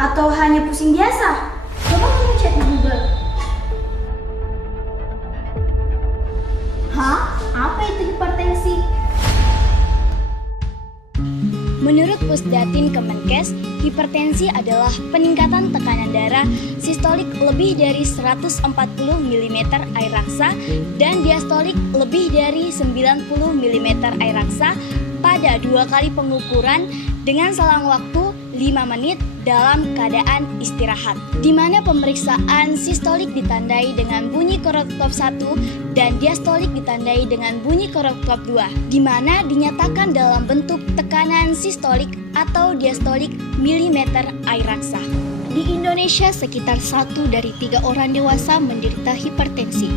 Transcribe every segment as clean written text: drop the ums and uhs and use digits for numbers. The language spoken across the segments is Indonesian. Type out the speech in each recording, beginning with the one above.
Atau hanya pusing biasa? Coba kamu cek di Google. Hah? Apa itu hipertensi? Menurut Pusdatin Kemenkes, hipertensi adalah peningkatan tekanan darah sistolik lebih dari 140 mm air raksa dan diastolik lebih dari 90 mm air raksa pada 2 kali pengukuran dengan selang waktu 5 menit dalam keadaan istirahat, di mana pemeriksaan sistolik ditandai dengan bunyi koronskop 1 dan diastolik ditandai dengan bunyi koronskop 2, di mana dinyatakan dalam bentuk tekanan sistolik atau diastolik milimeter air raksa. Di Indonesia, sekitar 1 dari 3 orang dewasa menderita hipertensi.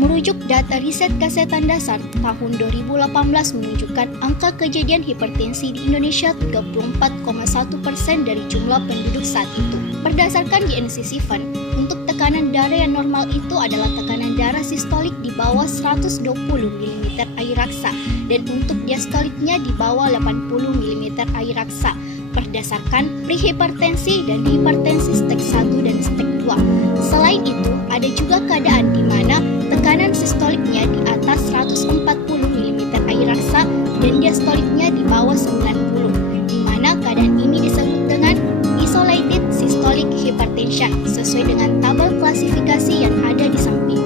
Merujuk data riset Kesehatan Dasar tahun 2018 menunjukkan angka kejadian hipertensi di Indonesia 34,1% dari jumlah penduduk saat itu. Berdasarkan GNCC Fund, untuk tekanan darah yang normal itu adalah tekanan darah sistolik di bawah 120 mm air raksa dan untuk diastoliknya di bawah 80 mm air raksa. Berdasarkan prehipertensi dan hipertensi stage 1 dan stage 2. Selain itu, ada juga keadaan di mana tekanan sistoliknya di atas 140 mm air raksa dan diastoliknya di bawah 90, di mana keadaan ini disebut dengan isolated systolic hypertension sesuai dengan tabel klasifikasi yang ada di samping.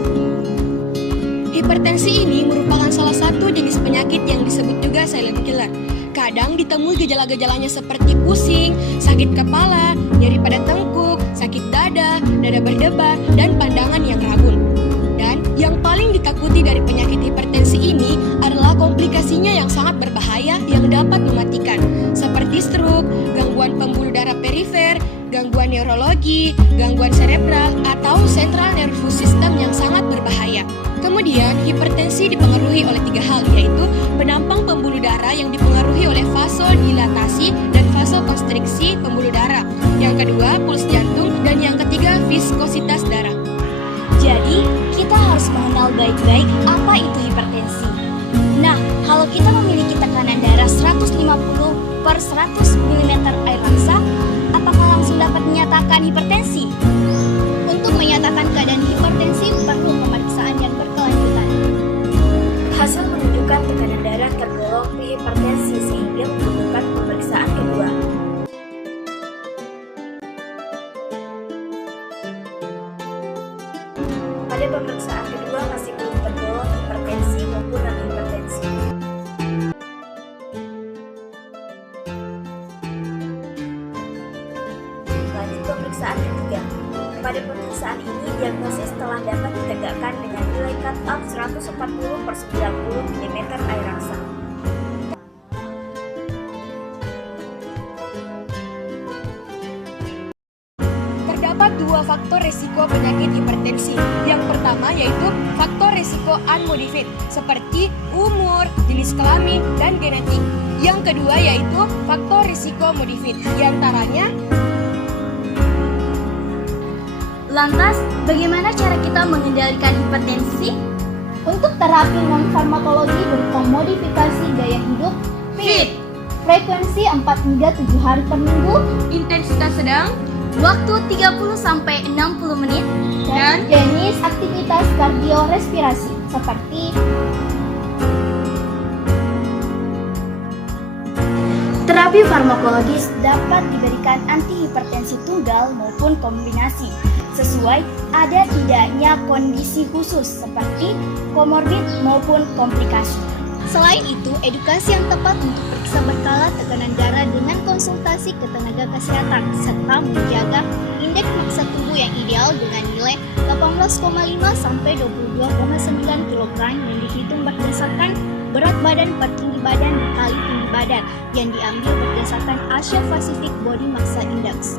Hipertensi ini merupakan salah satu jenis penyakit yang disebut juga silent killer. Kadang ditemui gejala-gejalanya seperti pusing, sakit kepala, nyeri pada tengkuk, sakit dada, dada berdebar, dan pandangan yang rabun. Dan yang paling ditakuti dari penyakit hipertensi ini adalah komplikasinya yang sangat berbahaya yang dapat mematikan, seperti stroke, gangguan pembuluh darah perifer, gangguan neurologi, gangguan serebral, atau central nervous system yang sangat berbahaya. Kemudian, hipertensi dipengaruhi oleh 3 hal, yaitu penampang pembuluh darah yang dipengaruhi oleh vasodilatasi dan vasokonstriksi pembuluh darah. Yang kedua, puls jantung, dan yang ketiga, viskositas darah. Jadi, kita harus mengenal baik-baik apa itu hipertensi. Nah, kalau kita memiliki tekanan darah 150/100 mm air raksa, apakah langsung dapat dinyatakan hipertensi? Untuk menyatakan keadaan hipertensi perlu pemeriksaan yang berkelanjutan. Hasil menunjukkan tekanan darah tergolong prehipertensi sehingga membutuhkan pemeriksaan kedua. Pada pemeriksaan kedua masih belum tergolong hipertensi maupun non-hipertensi. Lanjut pemeriksaan ketiga. Pada pemeriksaan ini, diagnosis telah dapat ditegakkan dengan nilai cut-off 140/90 mm air raksa. Terdapat 2 faktor resiko penyakit hipertensi. Yang pertama yaitu faktor resiko unmodified, seperti umur, jenis kelamin, dan genetik. Yang kedua yaitu faktor resiko modified, diantaranya. Lantas, bagaimana cara kita mengendalikan hipertensi? Untuk terapi non-farmakologi berupa modifikasi gaya hidup fit, frekuensi 4 hingga 7 hari per minggu, Intensitas sedang waktu 30-60 menit, Dan jenis aktivitas kardiorespirasi seperti terapi farmakologis dapat diberikan antihipertensi tunggal maupun kombinasi sesuai ada tidaknya kondisi khusus seperti komorbid maupun komplikasi. Selain itu, edukasi yang tepat untuk periksa berkala tekanan darah dengan konsultasi ke tenaga kesehatan serta menjaga indeks massa tubuh yang ideal dengan nilai 18,5 sampai 22,9 kg yang dihitung berdasarkan berat badan per tinggi badan dikali tinggi badan yang diambil berdasarkan Asia Pacific Body Mass Index.